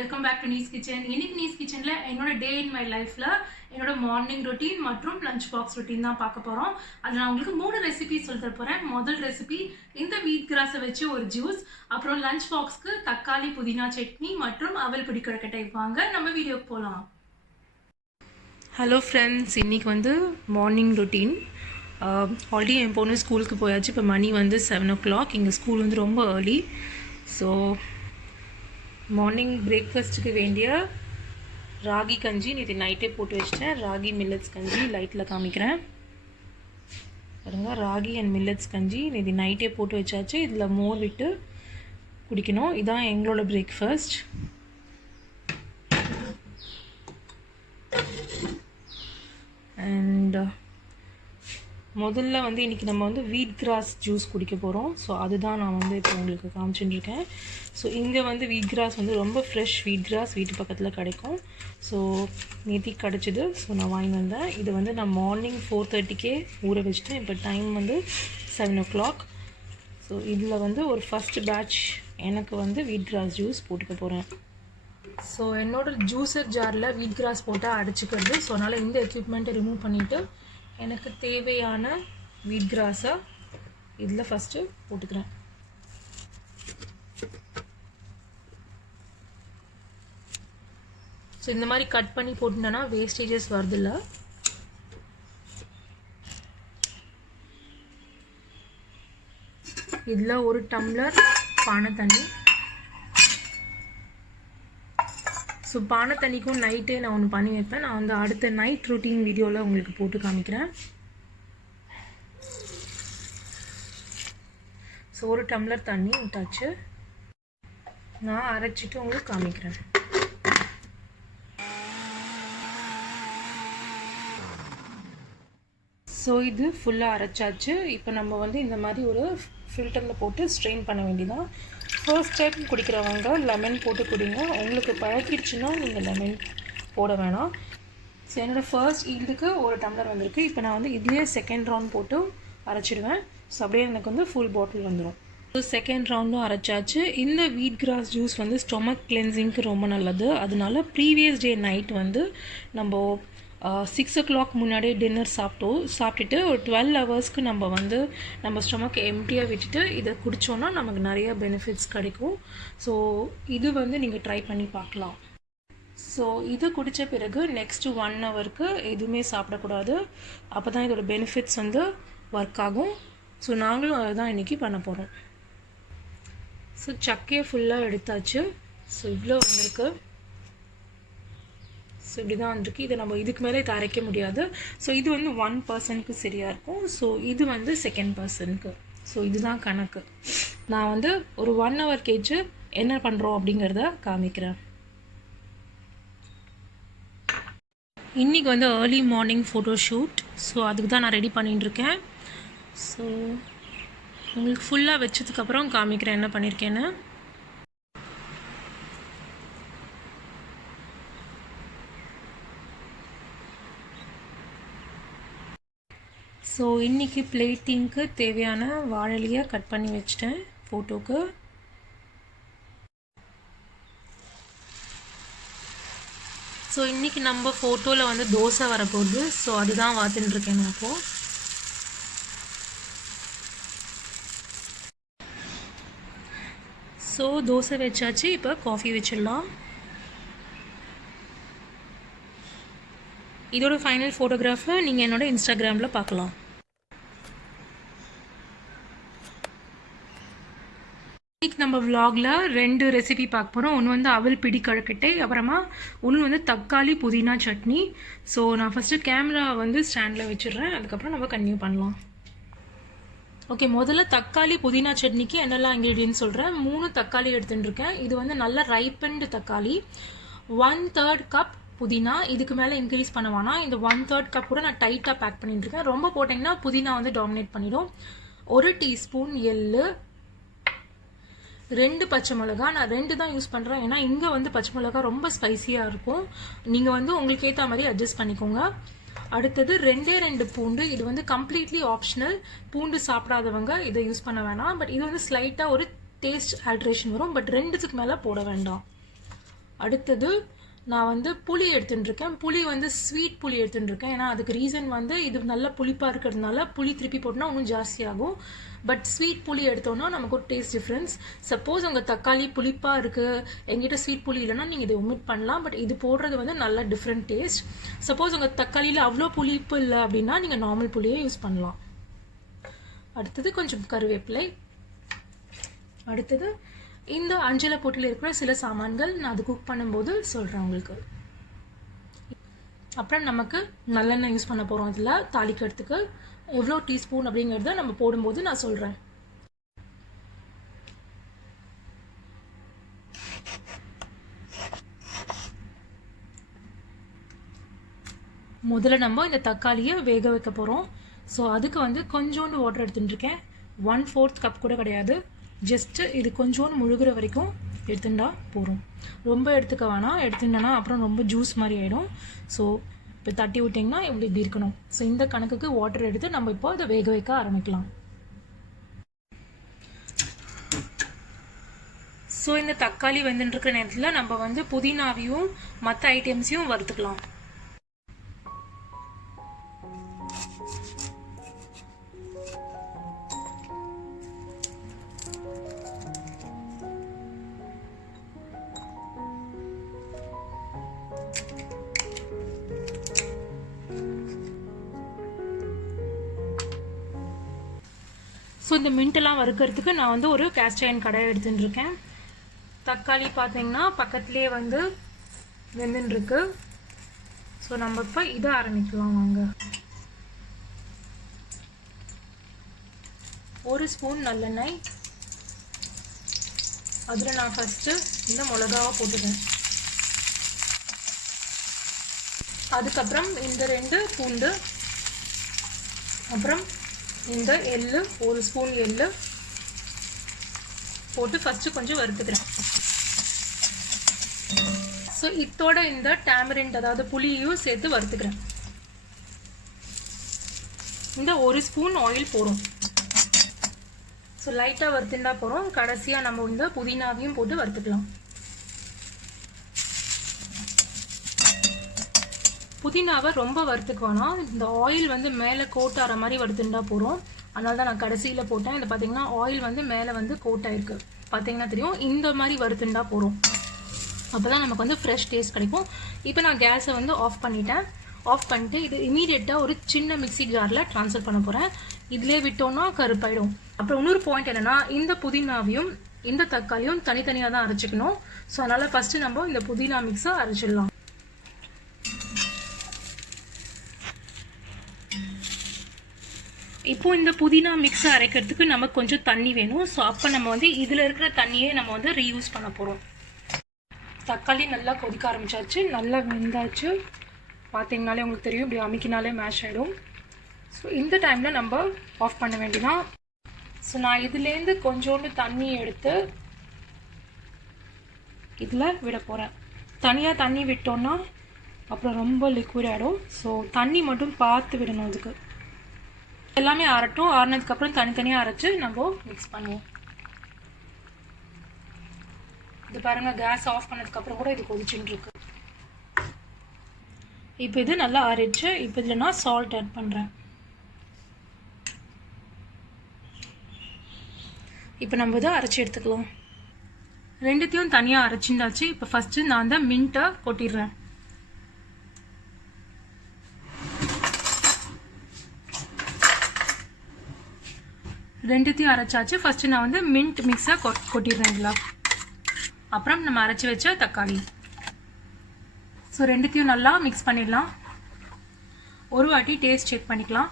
Welcome back to நீஸ் kitchen. இன்னைக்கு நீஸ் கிச்சன்ல என்னோட டே இன் மை லைஃப்ல என்னோட மார்னிங் ரொட்டீன் மற்றும் லஞ்ச் பாக்ஸ் ரொட்டீன் தான் பார்க்க போறோம். அதில் நான் உங்களுக்கு 3 ரெசிபி சொல்லி தர போறேன். முதல் ரெசிபி இந்த வீட் கிராஸை வச்சு ஒரு ஜூஸ், அப்புறம் லஞ்ச் பாக்ஸ்க்கு தக்காளி புதினா சட்னி மற்றும் அவல் பிடி கொழுக்கட்டை. வாங்க நம்ம வீடியோக்கு போகலாம். ஹலோ ஃப்ரெண்ட்ஸ், இன்னைக்கு வந்து மார்னிங் ரொட்டீன். ஆல்ரெடி என் பொண்ணு ஸ்கூலுக்கு போயாச்சு. இப்போ மணி வந்து 7 o'clock. இங்கே ஸ்கூல் வந்து ரொம்ப ஏர்லி. ஸோ மார்னிங் பிரேக்ஃபாஸ்ட்டுக்கு வேண்டிய ராகி கஞ்சி நேற்று நைட்டே போட்டு வச்சிட்டேன். ராகி மில்லட்ஸ் கஞ்சி லைட்டில் காமிக்கிறேன் பாருங்க. ராகி அண்ட் மில்லட்ஸ் கஞ்சி நேற்று நைட்டே போட்டு வச்சாச்சு. இதில் மோர் விட்டு குடிக்கணும். இதுதான் எங்களோட பிரேக்ஃபாஸ்ட். அண்ட் முதல்ல வந்து இன்றைக்கி நம்ம வந்து வீட் கிராஸ் ஜூஸ் குடிக்க போகிறோம். ஸோ அதுதான் நான் வந்து இப்போ உங்களுக்கு காமிச்சுட்டுருக்கேன். ஸோ இங்கே வந்து வீட் கிராஸ் வந்து ரொம்ப ஃப்ரெஷ் வீட் கிராஸ் வீட்டு பக்கத்தில் கிடைக்கும். ஸோ நேற்று கிடச்சிது. ஸோ நான் வாங்கி வந்தேன். இது வந்து நான் மார்னிங் 4:30க்கே ஊற வச்சுட்டேன். இப்போ டைம் வந்து 7 o'clock. ஸோ இதில் வந்து ஒரு ஃபஸ்ட் பேட்ச் எனக்கு வந்து வீட் கிராஸ் ஜூஸ் போட்டுக்க போகிறேன். ஸோ என்னோடய ஜூஸர் ஜாரில் வீட் கிராஸ் போட்டால் அடிச்சுக்கிறது. ஸோ அதனால் இந்த எக்யூப்மெண்ட்டை ரிமூவ் பண்ணிவிட்டு எனக்கு தேவையான வீட் கிராஸை இதில் ஃபஸ்ட்டு போட்டுக்கிறேன். ஸோ இந்த மாதிரி கட் பண்ணி போட்டுட்டேன்னா வேஸ்டேஜஸ் வருதில்ல. இதில் ஒரு டம்ளர் பானை தண்ணி. ஸோ பானை தண்ணிக்கும் நைட்டே நான் ஒன்று பண்ணி வைப்பேன். நான் வந்து அடுத்த நைட் ரொட்டீன் வீடியோவில் உங்களுக்கு போட்டு காமிக்கிறேன். ஸோ ஒரு டம்ளர் தண்ணி விட்டாச்சு. நான் அரைச்சிட்டு உங்களுக்கு காமிக்கிறேன். ஸோ இது ஃபுல்லாக அரைச்சாச்சு. இப்போ நம்ம வந்து இந்த மாதிரி ஒரு ஃபில்டரில் போட்டு ஸ்ட்ரெயின் பண்ண வேண்டியதான். ஃபர்ஸ்ட் டைம் குடிக்கிறவங்க லெமன் போட்டு குடிங்க. உங்களுக்கு பழகிடுச்சுன்னா நீங்கள் லெமன் போட வேணாம். ஸோ என்னோடய ஃபர்ஸ்ட் ஈல்டுக்கு ஒரு டம்ளர் வந்திருக்கு. இப்போ நான் வந்து இதுலேயே செகண்ட் ரவுண்ட் போட்டு அரைச்சிடுவேன். ஸோ அப்படியே எனக்கு வந்து ஃபுல் பாட்டில் வந்துடும். ஸோ செகண்ட் ரவுண்டும் அரைச்சாச்சு. இந்த வீட் கிராஸ் ஜூஸ் வந்து ஸ்டொமக் கிளென்சிங்க்கு ரொம்ப நல்லது. அதனால ப்ரீவியஸ் டே நைட் வந்து நம்ம 6 o'clock முன்னாடியே டின்னர் சாப்பிட்டுட்டு ஒரு 12 hours நம்ம வந்து நம்ம ஸ்டொமக் எம்டியாக விட்டுட்டு இதை குடித்தோன்னா நமக்கு நிறைய பெனிஃபிட்ஸ் கிடைக்கும். ஸோ இது வந்து நீங்கள் ட்ரை பண்ணி பார்க்கலாம். ஸோ இது குடித்த பிறகு நெக்ஸ்ட்டு 1 hourக்கு எதுவுமே சாப்பிடக்கூடாது. அப்போ தான் இதோட பெனிஃபிட்ஸ் வந்து ஒர்க் ஆகும். ஸோ நாங்களும் அதை தான் இன்றைக்கி பண்ண போகிறோம். ஸோ சக்கையை ஃபுல்லாக எடுத்தாச்சு. ஸோ இவ்வளோ வந்திருக்கு. ஸோ இப்படி தான் வந்துருக்கு. இதை நம்ம இதுக்கு மேலே இதை அரைக்க முடியாது. ஸோ இது வந்து 1 personக்கு சரியாக இருக்கும். ஸோ இது வந்து 2nd personக்கு. ஸோ இதுதான் கணக்கு. நான் வந்து ஒரு 1 hour கழிச்சு என்ன பண்ணுறோம் அப்படிங்கிறத காமிக்கிறேன். இன்றைக்கி வந்து early morning photo shoot. So அதுக்கு தான் நான் ரெடி பண்ணிட்டுருக்கேன். ஸோ உங்களுக்கு ஃபுல்லாக வச்சதுக்கப்புறம் காமிக்கிறேன் என்ன பண்ணியிருக்கேன்னு. ஸோ இன்றைக்கி பிளேட்டிங்க்கு தேவையான வாழலையை கட் பண்ணி வச்சிட்டேன் ஃபோட்டோக்கு. ஸோ இன்றைக்கி நம்ம ஃபோட்டோவில் வந்து தோசை வரப்போகுது. ஸோ அதுதான் பார்த்துட்டுருக்கேன் நான் இப்போது. ஸோ தோசை வச்சாச்சு. இப்போ காஃபி வச்சிடலாம். இதோட ஃபைனல் ஃபோட்டோகிராஃபை நீங்கள் என்னோடய இன்ஸ்டாகிராமில் பார்க்கலாம். இன்றைக்கி நம்ம விலாகில் 2 ரெசிபி பார்க்க போகிறோம். ஒன்று வந்து அவல் பிடி கொழுக்கட்டை, அப்புறமா ஒன்று வந்து தக்காளி புதினா சட்னி. ஸோ நான் ஃபஸ்ட்டு கேமரா வந்து ஸ்டாண்டில் வச்சிடுறேன். அதுக்கப்புறம் நம்ம கன்டினியூ பண்ணலாம். ஓகே, முதல்ல தக்காளி புதினா சட்னிக்கு என்னெல்லாம் இன்க்ரீடியன்ட் சொல்கிறேன். 3 தக்காளி எடுத்துட்டுருக்கேன். இது வந்து நல்ல ரைப்பன்டு தக்காளி. 1/3 கப் புதினா. இதுக்கு மேலே இன்க்ரீஸ் பண்ண வேணாம். இந்த 1/3 கப் கூட நான் டைட்டாக பேக் பண்ணிட்டுருக்கேன். ரொம்ப போட்டிங்கன்னா புதினா வந்து டாமினேட் பண்ணிடும். 1 டீஸ்பூன் எள்ளு, 2 பச்சை மிளகா. நான் 2 தான் யூஸ் பண்ணுறேன். ஏன்னா இங்கே வந்து பச்சை மிளகா ரொம்ப ஸ்பைசியாக இருக்கும். நீங்கள் வந்து உங்களுக்கு ஏற்ற மாதிரி அட்ஜஸ்ட் பண்ணிக்கோங்க. அடுத்தது 2 பூண்டு. இது வந்து கம்ப்ளீட்லி ஆப்ஷனல். பூண்டு சாப்பிடாதவங்க இதை யூஸ் பண்ண வேணாம். பட் இது வந்து ஸ்லைட்டாக ஒரு டேஸ்ட் ஆல்ட்ரேஷன் வரும். பட் 2க்கு மேலே போட வேண்டாம். அடுத்தது நான் வந்து புளி எடுத்துட்டுருக்கேன். புளி வந்து ஸ்வீட் புளி எடுத்துட்டுருக்கேன். ஏன்னா அதுக்கு ரீசன் வந்து இது நல்ல புளிப்பாக இருக்கிறதுனால புளி திருப்பி போட்டோன்னா இன்னும் ஜாஸ்தியாகும். பட் ஸ்வீட் புளி எடுத்தோன்னா நமக்கு ஒரு டேஸ்ட் டிஃப்ரென்ஸ். சப்போஸ் உங்கள் தக்காளி புளிப்பாக இருக்குது, எங்கிட்ட ஸ்வீட் புளி இல்லைன்னா நீங்கள் இதை ஒமிட் பண்ணலாம். பட் இது போடுறது வந்து நல்ல டிஃப்ரெண்ட் டேஸ்ட். சப்போஸ் உங்கள் தக்காளியில் அவ்வளோ புளிப்பு இல்லை அப்படின்னா நீங்கள் நார்மல் புளியே யூஸ் பண்ணலாம். அடுத்தது கொஞ்சம் கருவேப்பிலை. அடுத்தது இந்த அஞ்சலை போட்டியில் இருக்கிற சில சாமான்கள் நான் அது குக் பண்ணும்போது சொல்கிறேன் உங்களுக்கு. அப்புறம் நமக்கு நல்லெண்ணெய் யூஸ் பண்ண போகிறோம். இதில் தாளிக்கிறதுக்கு எவ்வளோ டீஸ்பூன் அப்படிங்கிறத நம்ம போடும்போது நான் சொல்கிறேன். முதல்ல நம்ம இந்த தக்காளியை வேக வைக்க போகிறோம். ஸோ அதுக்கு வந்து கொஞ்சோண்டு வாட்டர் எடுத்துட்டுருக்கேன். 1/4 கப் கூட கிடையாது. ஜஸ்ட்டு இது கொஞ்சோண்டு முழுகிற வரைக்கும் எடுத்துட்டா போகிறோம். ரொம்ப எடுத்துக்க வேணாம். எடுத்துட்டோன்னா அப்புறம் ரொம்ப ஜூஸ் மாதிரி ஆகிடும். ஸோ இப்போ தட்டி விட்டிங்கன்னா இப்படி இருக்கணும். ஸோ இந்த கணக்குக்கு வாட்டர் எடுத்து நம்ம இப்போ இதை வேக வைக்க ஆரம்பிக்கலாம். ஸோ இந்த தக்காளி வெந்துட்டுருக்கிற நேரத்தில் நம்ம வந்து புதினாவையும் மற்ற ஐட்டம்ஸையும் வறுத்துக்கலாம். ஸோ இந்த மின்ட்டெல்லாம் வறுக்கிறதுக்கு நான் வந்து ஒரு கேஸ்ட் அயர்ன் கடாய் எடுத்துட்டுருக்கேன். தக்காளி பார்த்தீங்கன்னா பக்கத்துலேயே வந்து வெந்துட்டுருக்கு. ஸோ நம்ம இப்போ இதை ஆரம்பிக்கலாம் வாங்க. 1 ஸ்பூன் நல்லெண்ணெய். அதில் நான் ஃபஸ்ட்டு இந்த மிளகாவை போட்டுக்கிறேன். அதுக்கப்புறம் இந்த 2 பூண்டு, அப்புறம் இந்த எள்ளு 1 ஸ்பூன் எள்ளு போட்டு ஃபஸ்ட்டு கொஞ்சம் வறுத்துக்கிறேன். ஸோ இதோட இந்த டேமரிண்ட் அதாவது புளியையும் சேர்த்து வறுத்துக்கிறேன். இந்த 1 ஸ்பூன் ஆயில் போடும். ஸோ லைட்டாக வறுத்துட்டா போகிறோம். கடைசியாக நம்ம இந்த புதினாவையும் போட்டு வறுத்துக்கலாம். புதினாவை ரொம்ப வறுத்துக்கு வேணாம். இந்த ஆயில் வந்து மேலே கோட் ஆகிற மாதிரி வறுத்துட்டா போகிறோம். அதனால தான் நான் கடைசியில் போட்டேன். இதை பார்த்தீங்கன்னா ஆயில் வந்து மேலே வந்து கோட் ஆகிருக்கு. பார்த்தீங்கன்னா தெரியும். இந்த மாதிரி வறுத்துட்டா போகிறோம். அப்போ தான் நமக்கு வந்து ஃப்ரெஷ் டேஸ்ட் கிடைக்கும். இப்போ நான் கேஸை வந்து ஆஃப் பண்ணிட்டேன். ஆஃப் பண்ணிட்டு இது இமீடியட்டாக ஒரு சின்ன மிக்சி ஜாரில் ட்ரான்ஸ்ஃபர் பண்ண போகிறேன். இதிலே விட்டோன்னா கருப்பாயிடும். அப்புறம் இன்னொரு பாயிண்ட் என்னென்னா, இந்த புதினாவையும் இந்த தக்காளியும் தனித்தனியாக தான் அரைச்சிக்கணும். ஸோ அதனால் ஃபஸ்ட்டு நம்ம இந்த புதினா மிக்ஸை அரைச்சிடலாம். இப்போது இந்த புதினா மிக்ஸை அரைக்கிறதுக்கு நமக்கு கொஞ்சம் தண்ணி வேணும். ஸோ அப்போ நம்ம வந்து இதில் இருக்கிற தண்ணியே நம்ம வந்து ரீயூஸ் பண்ண போகிறோம். தக்காளி நல்லா கொதிக்க ஆரம்பிச்சாச்சு. நல்லா வெந்தாச்சு. பார்த்தீங்கனாலே உங்களுக்கு தெரியும். இப்படி அமுக்கினாலே மேஷ் ஆகிடும். ஸோ இந்த டைமில் நம்ம ஆஃப் பண்ண வேண்டியதான். ஸோ நான் இதுலேருந்து கொஞ்சோண்டு தண்ணி எடுத்து இதில் விட போகிறேன். தனியாக தண்ணி விட்டோன்னா அப்புறம் ரொம்ப லிக்விட் ஆகிடும். ஸோ தண்ணி மட்டும் பார்த்து விடணும். அதுக்கு எல்லாமே ஆறட்டும். ஆறினதுக்கப்புறம் தனித்தனியாக அரைச்சி நம்ம மிக்ஸ் பண்ணுவோம். இது பாருங்கள், கேஸ் ஆஃப் பண்ணதுக்கப்புறம் கூட இது கொதிச்சுட்டு இருக்கு. இப்போ இது நல்லா ஆறிடுச்சு. இப்போ இதில் நான் சால்ட் ஆட் பண்ணுறேன். இப்போ நம்ம இதை அரைச்சி எடுத்துக்கலாம். ரெண்டுத்தையும் தனியாக அரைச்சிருந்தாச்சு. இப்போ ஃபஸ்ட்டு நான் அந்த மின்ட்டை கொட்டிடுறேன். ரெண்டுத்தையும் அரைச்சாச்சு. ஃபஸ்ட்டு நான் வந்து மின்ட் மிக்ஸை கொட்டிடுறேன் இதில். அப்புறம் நம்ம அரைச்சி வச்ச தக்காளி. ஸோ ரெண்டுத்தையும் நல்லா மிக்ஸ் பண்ணிடலாம். ஒரு வாட்டி டேஸ்ட் செக் பண்ணிக்கலாம்.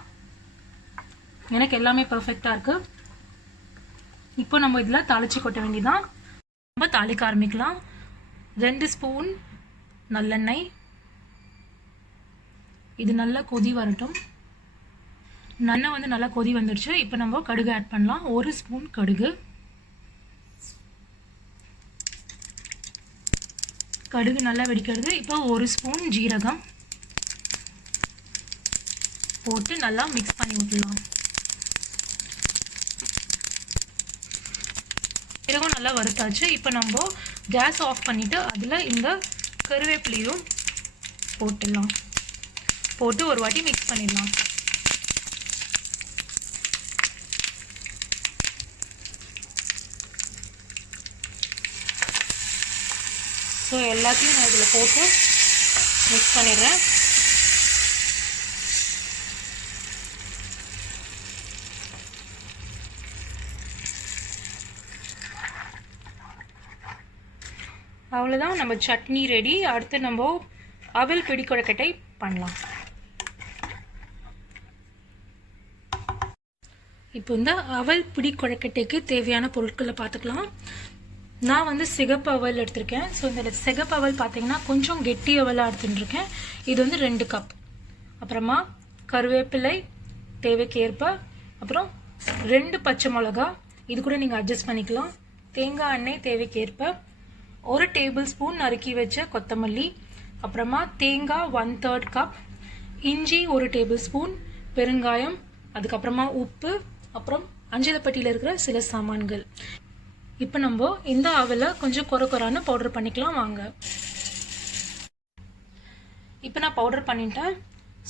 எனக்கு எல்லாமே பர்ஃபெக்டாக இருக்குது. இப்போ நம்ம இதில் தாளித்து கொட்ட வேண்டியதான். நம்ம தாளிக்க ஆரம்பிக்கலாம். 2 ஸ்பூன் நல்லெண்ணெய். இது நல்லா கொதி வரட்டும். எண்ணெய் வந்து நல்லா கொதி வந்துடுச்சு. இப்போ நம்ம கடுகு ஆட் பண்ணலாம். 1 ஸ்பூன் கடுகு. கடுகு நல்லா வெடிக்கிறது. இப்போ 1 ஸ்பூன் ஜீரகம் போட்டு நல்லா மிக்ஸ் பண்ணி விட்டுலாம். பிறகும் நல்லா வறுத்தாச்சு. இப்போ நம்ம கேஸ் ஆஃப் பண்ணிவிட்டு அதில் இந்த கருவேப்பிலையும் போட்டுடலாம். போட்டு ஒரு வாட்டி மிக்ஸ் பண்ணிடலாம். ஸோ எல்லாத்தையும் நான் இதில் போட்டு மிக்ஸ் பண்ணிடுறேன். அவ்வளோதான், நம்ம சட்னி ரெடி. அடுத்து நம்ம அவல் பிடி கொழுக்கட்டை பண்ணலாம். இப்போ இந்த அவல் பிடி கொழுக்கட்டைக்கு தேவையான பொருட்களை பார்த்துக்கலாம். நான் வந்து சிகப்பு அவல் எடுத்திருக்கேன். ஸோ இந்த சிகப்பு அவல் பார்த்தீங்கன்னா கொஞ்சம் கெட்டி அவலாக எடுத்துட்டுருக்கேன். இது வந்து 2 கப். அப்புறமா கருவேப்பிலை தேவைக்கேற்ப, அப்புறம் 2 பச்சை மிளகா, இது கூட நீங்கள் அட்ஜஸ்ட் பண்ணிக்கலாம். தேங்காய் எண்ணெய் தேவைக்கேற்ப, 1 டேபிள் ஸ்பூன் நறுக்கி வச்ச கொத்தமல்லி, அப்புறமா தேங்காய் 1/3 கப், இஞ்சி 1 டேபிள் ஸ்பூன், பெருங்காயம், அதுக்கப்புறமா உப்பு, அப்புறம் அஞ்சலப்பட்டியில் இருக்கிற சில சாமான்கள். இப்போ நம்ம இந்த அவலை கொஞ்சம் கொரன்னு பவுடர் பண்ணிக்கலாம் வாங்க. இப்போ நான் பவுடர் பண்ணிட்டேன்.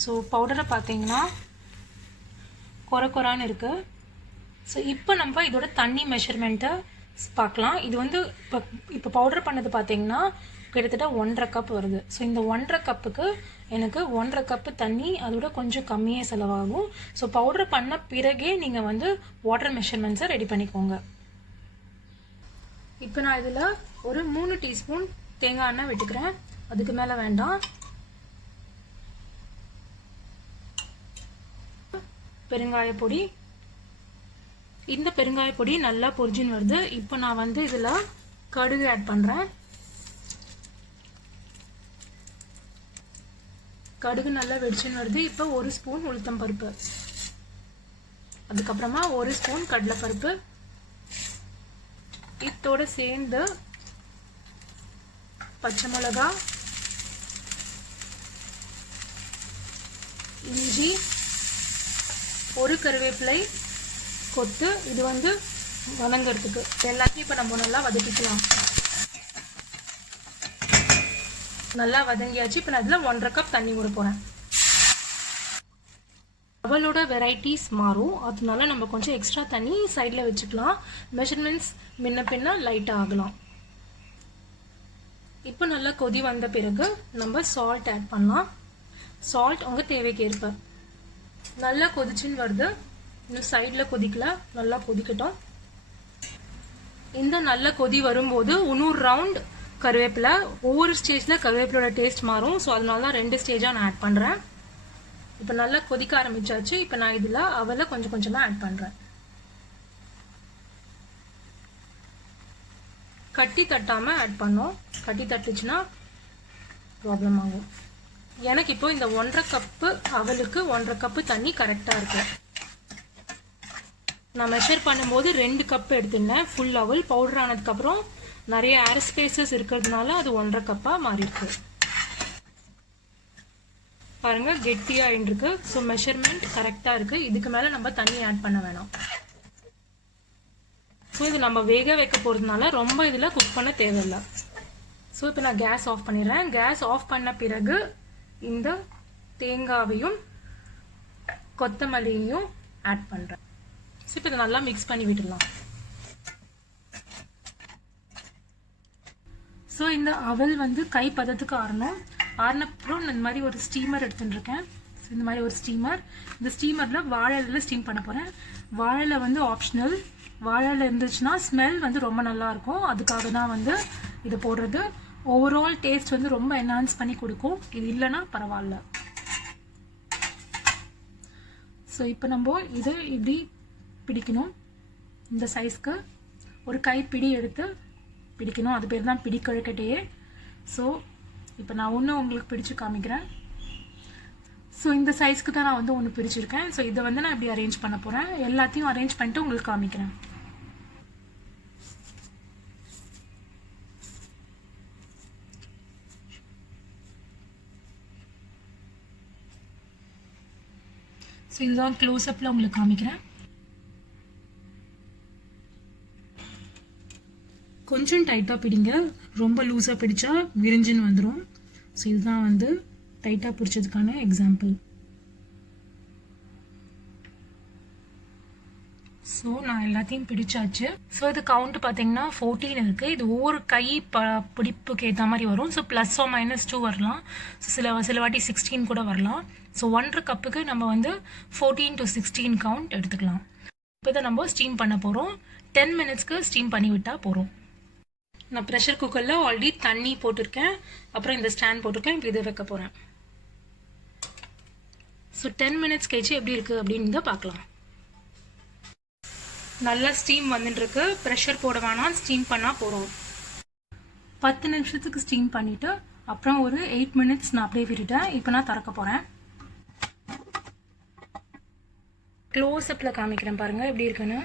ஸோ பவுடரை பார்த்தீங்கன்னா கொரான்னு இருக்குது. ஸோ இப்போ நம்ம இதோட தண்ணி மெஷர்மெண்ட்டை பார்க்கலாம். இது வந்து இப்போ பவுடர் பண்ணது பார்த்தீங்கன்னா கிட்டத்தட்ட 1.5 கப் வருது. ஸோ இந்த 1.5 கப்புக்கு எனக்கு 1.5 கப்பு தண்ணி, அதோட கொஞ்சம் கம்மியே செலவாகும். ஸோ பவுடர் பண்ண பிறகே நீங்கள் வந்து வாட்டர் மெஷர்மெண்ட்ஸை ரெடி பண்ணிக்கோங்க. இப்போ நான் இதில் ஒரு 3 டீஸ்பூன் தேங்காய் எண்ணெய் விட்டுக்கிறேன். அதுக்கு மேலே வேண்டாம். பெருங்காய பொடி, இந்த பெருங்காய பொடி நல்லா பொரிஞ்சுன்னு வருது. இப்போ நான் வந்து இதில் கடுகு ஆட் பண்ணுறேன். கடுகு நல்லா வெடிச்சுன்னு வருது. இப்போ 1 ஸ்பூன் உளுத்தம் பருப்பு, அதுக்கப்புறமா 1 ஸ்பூன் கடலைப்பருப்பு, இதோட சேர்ந்து பச்சை மிளகா, இஞ்சி, 1 கருவேப்பிலை கொத்து, இது வந்து வதங்கிறதுக்கு. எல்லாத்தையும் இப்போ நம்ம நல்லா வதக்கிக்கலாம். நல்லா வதங்கியாச்சு. இப்போ நான் இதில் 1.5 கப் தண்ணி விட போகிறேன். அவளோட வெரைட்டிஸ் மாறும், அதனால நம்ம கொஞ்சம் எக்ஸ்ட்ரா தண்ணி சைடில் வச்சுக்கலாம். மெஷர்மெண்ட்ஸ் முன்ன பின்ன லைட்டாக ஆகலாம். இப்போ நல்லா கொதி வந்த பிறகு நம்ம சால்ட் ஆட் பண்ணலாம். சால்ட் உங்கள் தேவைக்கேற்ப. நல்லா கொதிச்சுன்னு வருது. இன்னும் சைடில் கொதிக்கல, நல்லா கொதிக்கட்டும். இந்த நல்ல கொதி வரும்போது 100 ரவுண்ட் கருவேப்பிலை. ஒவ்வொரு ஸ்டேஜில் கருவேப்பிலோட டேஸ்ட் மாறும். ஸோ அதனால தான் 2 ஸ்டேஜாக நான் ஆட் பண்ணுறேன். இப்போ நல்லா கொதிக்க ஆரம்பிச்சாச்சு. இப்போ நான் இதில் அவலை கொஞ்சம் கொஞ்சமாக ஆட் பண்ணுறேன். கட்டி தட்டாமல் ஆட் பண்ணோம். கட்டி தட்டுச்சுன்னா ப்ராப்ளம் ஆகும். எனக்கு இப்போ இந்த 1.5 கப்பு அவலுக்கு 1.5 கப்பு தண்ணி கரெக்டாக இருக்கு. நான் மெஷர் பண்ணும்போது 2 கப் எடுத்துட்டேன். ஃபுல் அவல் பவுடர் ஆனதுக்கப்புறம் நிறைய ஏர் ஸ்பேசஸ் இருக்கிறதுனால அது 1.5 கப்பாக மாறி இருக்கு. பாருங்க கெட்டியாக இருக்கு. ஸோ மெஷர்மெண்ட் கரெக்டாக இருக்கு. இதுக்கு மேலே நம்ம தண்ணி ஆட் பண்ண வேணாம். ஸோ இது நம்ம வேக வைக்க போகிறதுனால ரொம்ப இதில் குக் பண்ண தேவையில்லை. ஸோ இப்போ நான் கேஸ் ஆஃப் பண்ணிடுறேன். கேஸ் ஆஃப் பண்ண பிறகு இந்த தேங்காவையும் கொத்தமல்லியையும் ஆட் பண்ணுறேன். ஸோ இப்போ இதை நல்லா மிக்ஸ் பண்ணி விட்டுடலாம். ஸோ இந்த அவல் வந்து கை பதத்துக்கு ஆறணும். ஆறினப்புறம் இந்த மாதிரி ஒரு ஸ்டீமர் எடுத்துட்டுருக்கேன். இந்த மாதிரி ஒரு ஸ்டீமர். இந்த ஸ்டீமரில் வாழை இலையில் ஸ்டீம் பண்ண போகிறேன். வாழை இலை வந்து ஆப்ஷனல். வாழை இலை இருந்துச்சுன்னா ஸ்மெல் வந்து ரொம்ப நல்லாயிருக்கும். அதுக்காக தான் வந்து இதை போடுறது. ஓவரால் டேஸ்ட் வந்து ரொம்ப என்ஹான்ஸ் பண்ணி கொடுக்கும். இது இல்லைன்னா பரவாயில்ல. ஸோ இப்போ நம்ம இதை இப்படி பிடிக்கணும். இந்த சைஸ்க்கு ஒரு கைப்பிடி எடுத்து பிடிக்கணும். அது பேர் தான் பிடி கொழுக்கட்டையே. ஸோ இப்போ நான் ஒன்று உங்களுக்கு பிடிச்சு காமிக்கிறேன். ஸோ இந்த சைஸ்க்கு தான் நான் வந்து ஒன்று பிரிச்சிருக்கேன். ஸோ இதை வந்து நான் இப்படி அரேஞ்ச் பண்ண போகிறேன். எல்லாத்தையும் அரேஞ்ச் பண்ணிட்டு உங்களுக்கு காமிக்கிறேன். ஸோ இதுதான் க்ளோஸ்அப்பில் உங்களுக்கு காமிக்கிறேன். கொஞ்சம் டைட்டாக பிடிங்க, ரொம்ப லூஸாக பிடிச்சா விரிஞ்சின்னு வந்துடும். ஸோ இதுதான் வந்து டைட்டாக பிடிச்சதுக்கான எக்ஸாம்பிள். ஸோ நான் எல்லாத்தையும் பிடிச்சாச்சு. ஸோ இது கவுண்ட் பார்த்தீங்கன்னா 14 இருக்குது. இது ஒவ்வொரு கை பிடிப்புக்கு ஏற்ற மாதிரி வரும். ஸோ +or -2 வரலாம். ஸோ சில வாட்டி 16 கூட வரலாம். ஸோ 1 கப்புக்கு நம்ம வந்து 14 to 16 கவுண்ட் எடுத்துக்கலாம். இப்போ இதை நம்ம ஸ்டீம் பண்ண போகிறோம். 10 மினிட்ஸ்க்கு ஸ்டீம் பண்ணி விட்டால் போகிறோம். நான் ப்ரெஷர் குக்கரில் ஆல்ரெடி தண்ணி போட்டிருக்கேன், அப்புறம் இந்த ஸ்டாண்ட் போட்டிருக்கேன். இப்போ இதை வைக்க போகிறேன். ஸோ 10 மினிட்ஸ் கழிச்சு எப்படி இருக்குது அப்படின்னு பார்க்கலாம். நல்லா ஸ்டீம் வந்துட்டுருக்கு. ப்ரெஷர் போட வேணாம், ஸ்டீம் பண்ணால் போகிறோம். 10 நிமிஷத்துக்கு ஸ்டீம் பண்ணிவிட்டு அப்புறம் ஒரு 8 மினிட்ஸ் நான் அப்படியே விட்டுட்டேன். இப்போ நான் திறக்க போகிறேன். க்ளோஸ்அப்பில் காமிக்கிறேன் பாருங்கள் எப்படி இருக்குன்னு.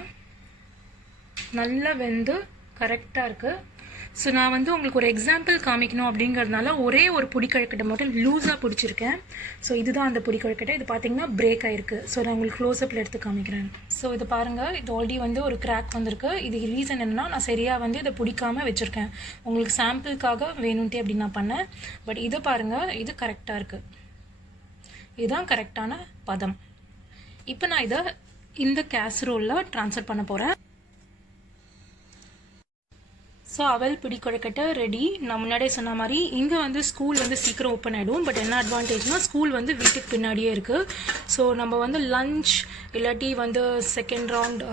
நல்லா வெந்து கரெக்டாக இருக்குது. ஸோ நான் வந்து உங்களுக்கு ஒரு எக்ஸாம்பிள் காமிக்கணும் அப்படிங்கிறதுனால ஒரே ஒரு பொடிக்கொழுக்கட்டை மட்டும் லூஸாக பிடிச்சிருக்கேன். ஸோ இதுதான் அந்த பொடிக்கொழுக்கட்டை. இது பார்த்தீங்கன்னா பிரேக் ஆகிருக்கு. ஸோ நான் உங்களுக்கு க்ளோஸ்அப்பில் எடுத்து காமிக்கிறேன். ஸோ இது பாருங்கள், இது ஆல்ரெடி வந்து ஒரு கிராக் வந்திருக்கு. இது ரீசன் என்னென்னா நான் சரியாக வந்து இதை பிடிக்காமல் வச்சுருக்கேன். உங்களுக்கு சாம்பிளுக்காக வேணும்ட்டே அப்படி நான் பண்ணேன். பட் இதை பாருங்கள், இது கரெக்டாக இருக்குது. இதுதான் கரெக்டான பதம். இப்போ நான் இதை இந்த கேசரோலில் ட்ரான்ஸ்ஃபர் பண்ண போகிறேன். ஸோ அவல் பிடி கொழுக்கட்டை ரெடி. நான் முன்னாடியே சொன்ன மாதிரி இங்கே வந்து ஸ்கூல் வந்து சீக்கிரம் ஓப்பன் ஆகிடும். பட் என்ன அட்வான்டேஜ்னால் ஸ்கூல் வந்து வீட்டுக்கு பின்னாடியே இருக்குது. ஸோ நம்ம வந்து லஞ்ச் இல்லாட்டி வந்து செகண்ட் ரவுண்ட்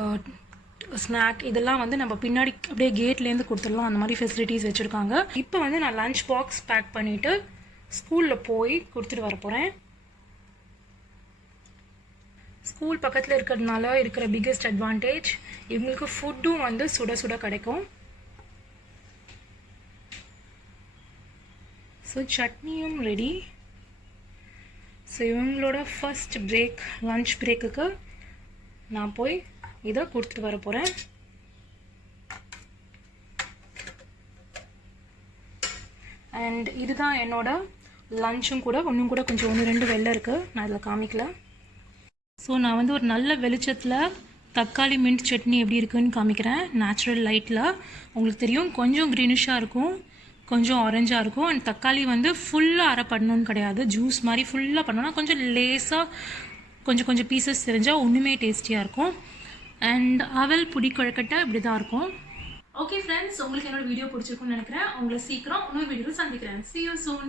ஸ்நாக் இதெல்லாம் வந்து நம்ம பின்னாடி அப்படியே கேட்லேருந்து கொடுத்துடலாம். அந்த மாதிரி ஃபெசிலிட்டிஸ் வச்சுருக்காங்க. இப்போ வந்து நான் லஞ்ச் பாக்ஸ் பேக் பண்ணிவிட்டு ஸ்கூலில் போய் கொடுத்துட்டு வர போகிறேன். ஸ்கூல் பக்கத்தில் இருக்கிறதுனால இருக்கிற பிக்கெஸ்ட் அட்வான்டேஜ் இவங்களுக்கு ஃபுட்டும் வந்து சுட சுட கிடைக்கும். ஸோ சட்னியும் ரெடி. ஸோ இவங்களோட ஃபர்ஸ்ட் பிரேக், லன்ச் பிரேக்குக்கு நான் போய் இதை கொடுத்துட்டு வர போகிறேன். அண்ட் இதுதான் என்னோட லஞ்சும் கூட. இன்னும் கூட கொஞ்சம் 1-2 வெள்ளை இருக்குது, நான் இதில் காமிக்கல. ஸோ நான் வந்து ஒரு நல்ல வெளிச்சத்தில் தக்காளி மின்ட் சட்னி எப்படி இருக்குன்னு காமிக்கிறேன். நேச்சுரல் லைட்டில் உங்களுக்கு தெரியும், கொஞ்சம் க்ரீனிஷாக இருக்கும், கொஞ்சம் ஆரஞ்சாக இருக்கும். அண்ட் தக்காளி வந்து ஃபுல்லாக அரை பண்ணணும்னு கிடையாது, ஜூஸ் மாதிரி ஃபுல்லாக பண்ணோன்னா கொஞ்சம் லேஸாக கொஞ்சம் பீசஸ் தெரிஞ்சால் ஒன்றுமே டேஸ்டியாக இருக்கும். அண்ட் அவல் புடி கொழுக்கட்டை இப்படி தான் இருக்கும். ஓகே ஃப்ரெண்ட்ஸ், உங்களுக்கு என்னோட வீடியோ பிடிச்சிருக்குன்னு நினைக்கிறேன். உங்களை சீக்கிரம் இன்னொரு வீடியோவில் சந்திக்கிறேன். See you soon.